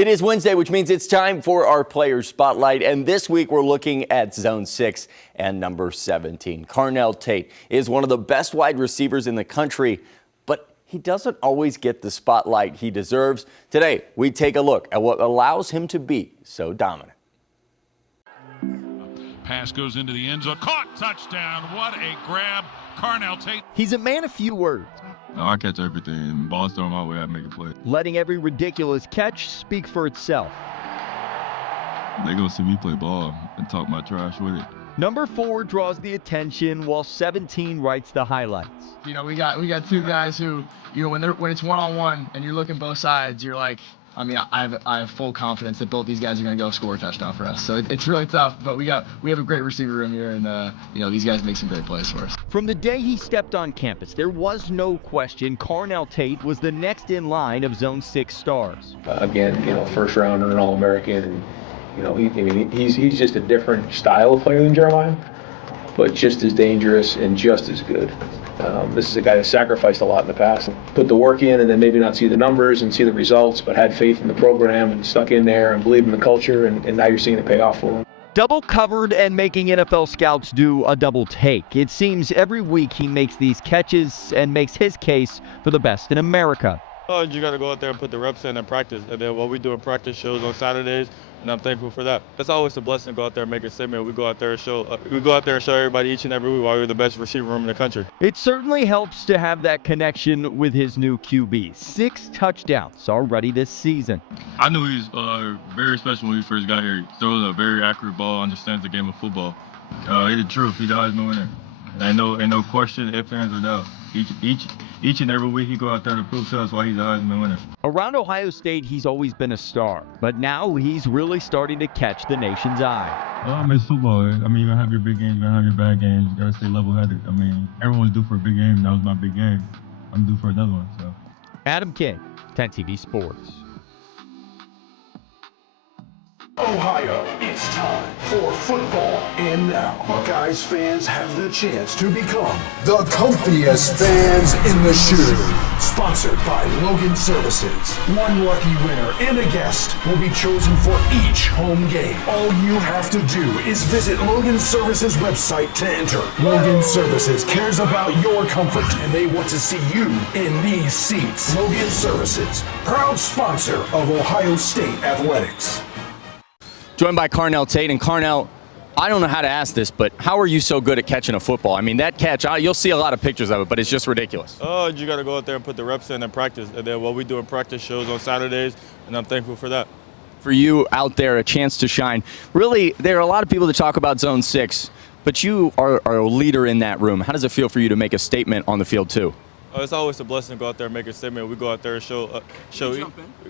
It is Wednesday, which means it's time for our Player Spotlight. And this week we're looking at Zone 6 and number 17. Carnell Tate is one of the best wide receivers in the country, but he doesn't always get the spotlight he deserves. Today, we take a look at what allows him to be so dominant. Pass goes into the end zone. Caught, touchdown. What a grab. Carnell Tate. He's a man of few words. I catch everything. Balls thrown my way, I make a play. Letting every ridiculous catch speak for itself. They go see me play ball and talk my trash with it. Number 4 draws the attention while 17 writes the highlights. You know, we got two guys who, you know, when it's one-on-one and you're looking both sides, you're like, I mean, I have full confidence that both these guys are going to go score a touchdown for us. So it's really tough, but we have a great receiver room here, and you know, these guys make some great plays for us. From the day he stepped on campus, there was no question Carnell Tate was the next in line of Zone 6 stars. Again, you know, first rounder and All-American, and you know, he's just a different style of player than Jeremiah, but just as dangerous and just as good. This is a guy that sacrificed a lot in the past and put the work in, and then maybe not see the numbers and see the results, but had faith in the program and stuck in there and believed in the culture, and now you're seeing it pay off for him. Double covered and making NFL scouts do a double take. It seems every week he makes these catches and makes his case for the best in America. Oh, you got to go out there and put the reps in and practice. And then what we do in practice shows on Saturdays, and I'm thankful for that. It's always a blessing to go out there and make a statement. We go out there and show everybody each and every week why we're the best receiver room in the country. It certainly helps to have that connection with his new QB. 6 touchdowns already this season. I knew he was very special when he first got here. He throws a very accurate ball, understands the game of football. He's the truth. He's the Heisman winner. Ain't no question, ifs, ands, or doubts. Each and every week he go out there to prove to us why he's a Heisman winner. Around Ohio State, he's always been a star, but now he's really starting to catch the nation's eye. It's football. I mean, you're going to have your big games, you're going to have your bad games. You got to stay level-headed. I mean, everyone's due for a big game. That was my big game. I'm due for another one. So. Adam King, 10 TV Sports. Ohio, it's time for football. And now, Buckeyes fans have the chance to become the comfiest fans in the shoe. Sponsored by Logan Services. One lucky winner and a guest will be chosen for each home game. All you have to do is visit Logan Services' website to enter. Logan Services cares about your comfort, and they want to see you in these seats. Logan Services, proud sponsor of Ohio State Athletics. Joined by Carnell Tate. And Carnell, I don't know how to ask this, but how are you so good at catching a football? I mean, that catch, you'll see a lot of pictures of it, but it's just ridiculous. Oh, you got to go out there and put the reps in and practice. And then what we do in practice shows on Saturdays, and I'm thankful for that. For you out there, a chance to shine. Really, there are a lot of people that talk about Zone 6, but you are a leader in that room. How does it feel for you to make a statement on the field, too? It's always a blessing to go out there and make a statement. We go out there and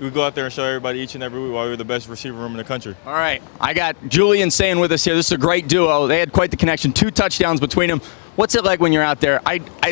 we go out there and show everybody each and every week why we're the best receiver room in the country. All right, I got Julie and Sayin with us here. This is a great duo. They had quite the connection. 2 touchdowns between them. What's it like when you're out there?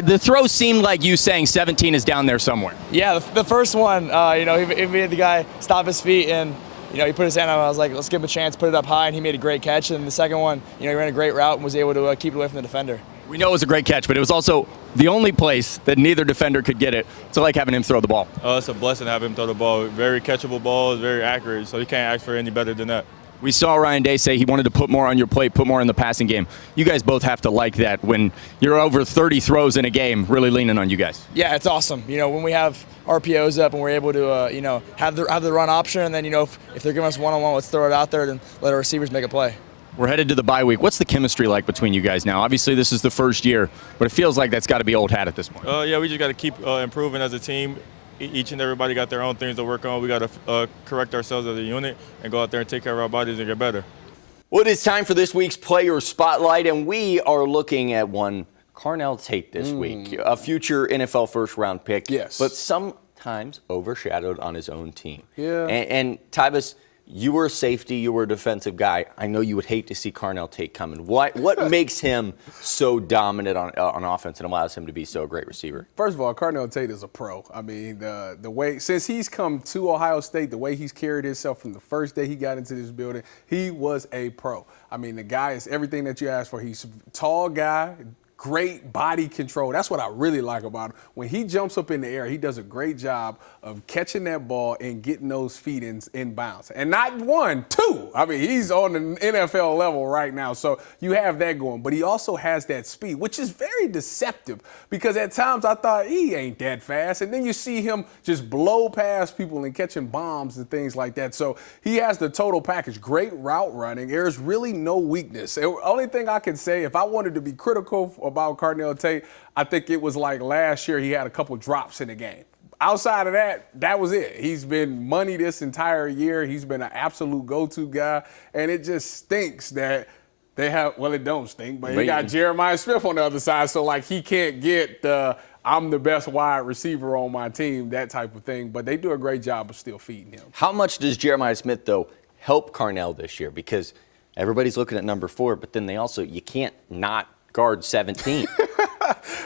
The throw seemed like you saying 17 is down there somewhere. Yeah, the first one, you know, he made the guy stop his feet and, you know, he put his hand on it. I was like, let's give him a chance, put it up high, and he made a great catch. And the second one, you know, he ran a great route and was able to keep it away from the defender. We know it was a great catch, but it was also the only place that neither defender could get it. It's like having him throw the ball. It's a blessing to have him throw the ball. Very catchable ball, very accurate, so you can't ask for any better than that. We saw Ryan Day say he wanted to put more on your plate, put more in the passing game. You guys both have to like that when you're over 30 throws in a game, really leaning on you guys. Yeah, it's awesome. You know, when we have RPOs up and we're able to, you know, have the run option, and then, you know, if they're giving us one-on-one, let's throw it out there and let our receivers make a play. We're headed to the bye week. What's the chemistry like between you guys now? Obviously, this is the first year, but it feels like that's got to be old hat at this point. Yeah, we just got to keep improving as a team. Each and everybody got their own things to work on. We got to correct ourselves as a unit and go out there and take care of our bodies and get better. Well, it is time for this week's Player Spotlight, and we are looking at one Carnell Tate this week, a future NFL first-round pick. Yes. But sometimes overshadowed on his own team. Yeah. And Tyvus, you were a safety, you were a defensive guy. I know you would hate to see Carnell Tate coming. What makes him so dominant on offense and allows him to be so a great receiver? First of all, Carnell Tate is a pro. I mean, the way, since he's come to Ohio State, the way he's carried himself from the first day he got into this building, he was a pro. I mean, the guy is everything that you asked for. He's a tall guy, great body control. That's what I really like about him. When he jumps up in the air, he does a great job of catching that ball and getting those feet in bounds. And not one, two. I mean, he's on the NFL level right now, so you have that going. But he also has that speed, which is very deceptive because at times I thought he ain't that fast. And then you see him just blow past people and catching bombs and things like that. So he has the total package. Great route running. There's really no weakness. The only thing I can say, if I wanted to be critical about Carnell Tate, I think it was like last year he had a couple drops in the game. Outside of that, that was it. He's been money this entire year. He's been an absolute go-to guy, and it just stinks that they have, well, it don't stink, but he got Jeremiah Smith on the other side, so like he can't get the I'm the best wide receiver on my team, that type of thing, but they do a great job of still feeding him. How much does Jeremiah Smith, though, help Carnell this year? Because everybody's looking at number 4, but then they also, you can't not guard 17.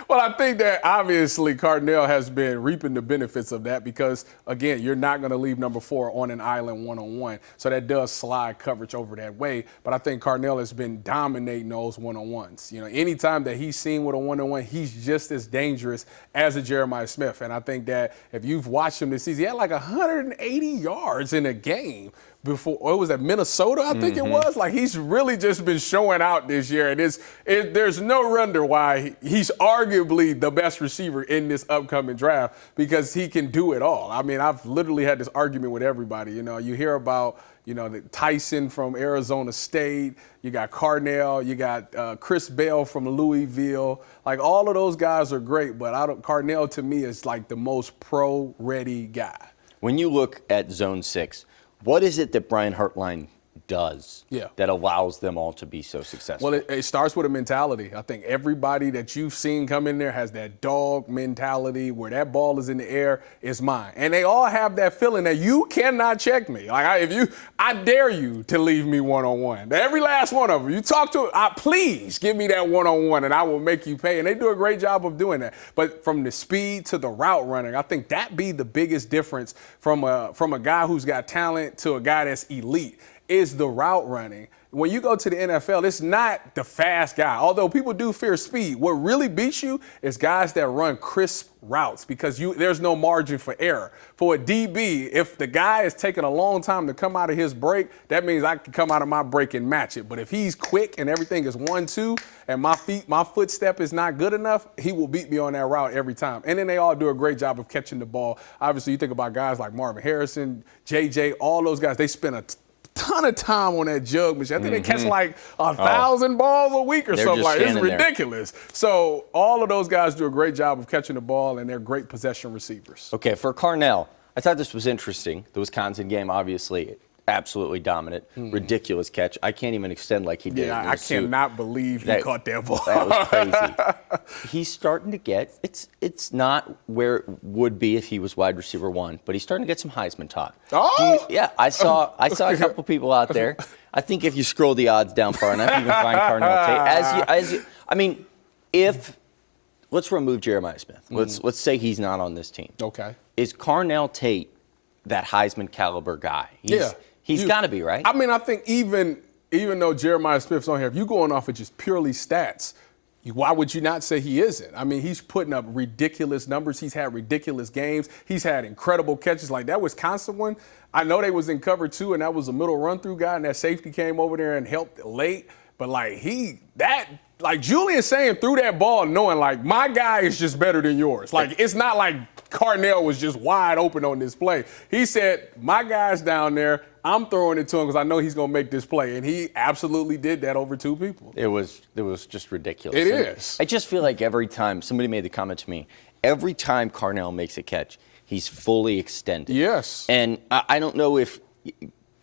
Well, I think that obviously Carnell has been reaping the benefits of that because, again, you're not going to leave number 4 on an island one-on-one. So that does slide coverage over that way. But I think Carnell has been dominating those one-on-ones. You know, anytime that he's seen with a one-on-one, he's just as dangerous as a Jeremiah Smith. And I think that if you've watched him this season, he had like 180 yards in a game before, or it was at Minnesota, I think it was. Like, he's really just been showing out this year. And there's no wonder why he's arguably the best receiver in this upcoming draft because he can do it all. I mean, I've literally had this argument with everybody. You know, you hear about, you know, Tyson from Arizona State. You got Carnell. You got Chris Bell from Louisville. Like, all of those guys are great, but Carnell, to me, is like the most pro-ready guy. When you look at Zone 6, what is it that Brian Hartline does that allows them all to be so successful? Well, it starts with a mentality. I think everybody that you've seen come in there has that dog mentality where that ball is in the air, it's mine. And they all have that feeling that you cannot check me. Like, I dare you to leave me one-on-one. Every last one of them. You talk to please give me that one-on-one and I will make you pay. And they do a great job of doing that. But from the speed to the route running, I think that be the biggest difference from a guy who's got talent to a guy that's elite. Is the route running. When you go to the NFL, it's not the fast guy. Although people do fear speed, what really beats you is guys that run crisp routes because there's no margin for error. For a DB, if the guy is taking a long time to come out of his break, that means I can come out of my break and match it. But if he's quick and everything is 1-2 and my footstep is not good enough, he will beat me on that route every time. And then they all do a great job of catching the ball. Obviously, you think about guys like Marvin Harrison, JJ, all those guys, they spend a ton of time on that jug machine. I think they catch like 1,000 balls a week or something like that. It's ridiculous. So all of those guys do a great job of catching the ball, and they're great possession receivers. Okay, for Carnell, I thought this was interesting. The Wisconsin game, obviously, absolutely dominant. Ridiculous catch. I can't even extend like he did. Yeah, I cannot believe he caught that ball. That was crazy. He's starting to get, it's not where it would be if he was wide receiver 1, but he's starting to get some Heisman talk. Oh! Yeah, I saw a couple people out there. I think if you scroll the odds down far enough, you can find Carnell Tate. I mean, let's remove Jeremiah Smith. Let's say he's not on this team. Okay. Is Carnell Tate that Heisman caliber guy? He's got to be, right? I mean, I think even though Jeremiah Smith's on here, if you're going off of just purely stats, why would you not say he isn't? I mean, he's putting up ridiculous numbers. He's had ridiculous games. He's had incredible catches. Like that Wisconsin one, I know they was in cover 2, and that was a middle run-through guy, and that safety came over there and helped late. But, like Julian Sayin threw that ball knowing, like, my guy is just better than yours. Like, it's not like Carnell was just wide open on this play. He said, my guy's down there. I'm throwing it to him because I know he's going to make this play. And he absolutely did that over 2 people. It was just ridiculous. It is. I just feel like every time, somebody made the comment to me, every time Carnell makes a catch, he's fully extended. Yes. And I don't know if,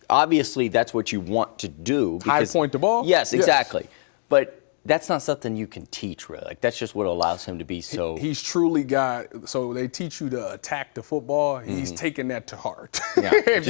obviously, that's what you want to do. High point the ball? Yes, exactly. But that's not something you can teach, really. Like, that's just what allows him to be so. He's truly got. So they teach you to attack the football. He's taking that to heart. Yeah. if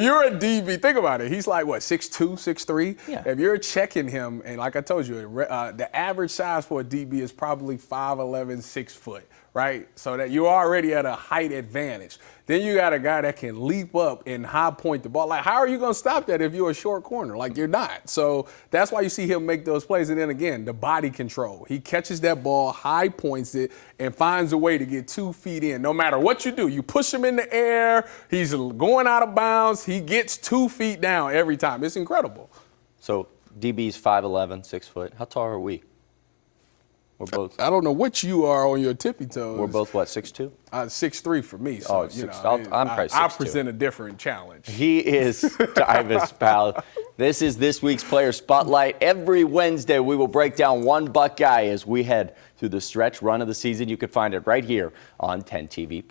you're a DB, think about it. He's like what, 6'2", 6'3". Yeah. If you're checking him, and like I told you, the average size for a DB is probably 5'11", 6 foot. right? So that you're already at a height advantage. Then you got a guy that can leap up and high point the ball. Like, how are you going to stop that if you're a short corner? Like, you're not. So that's why you see him make those plays. And then again, the body control. He catches that ball, high points it, and finds a way to get 2 feet in. No matter what you do, you push him in the air, he's going out of bounds, he gets 2 feet down every time. It's incredible. So DB's 5'11", 6 foot. How tall are we? We're both. I don't know what you are on your tippy toes. We're both what, 6'2"? 6'3" for me. So, I'm probably 6'2". I present a different challenge. He is Tyvis Powell. This is this week's Player Spotlight. Every Wednesday, we will break down one Buckeye as we head through the stretch run of the season. You can find it right here on 10 TV+.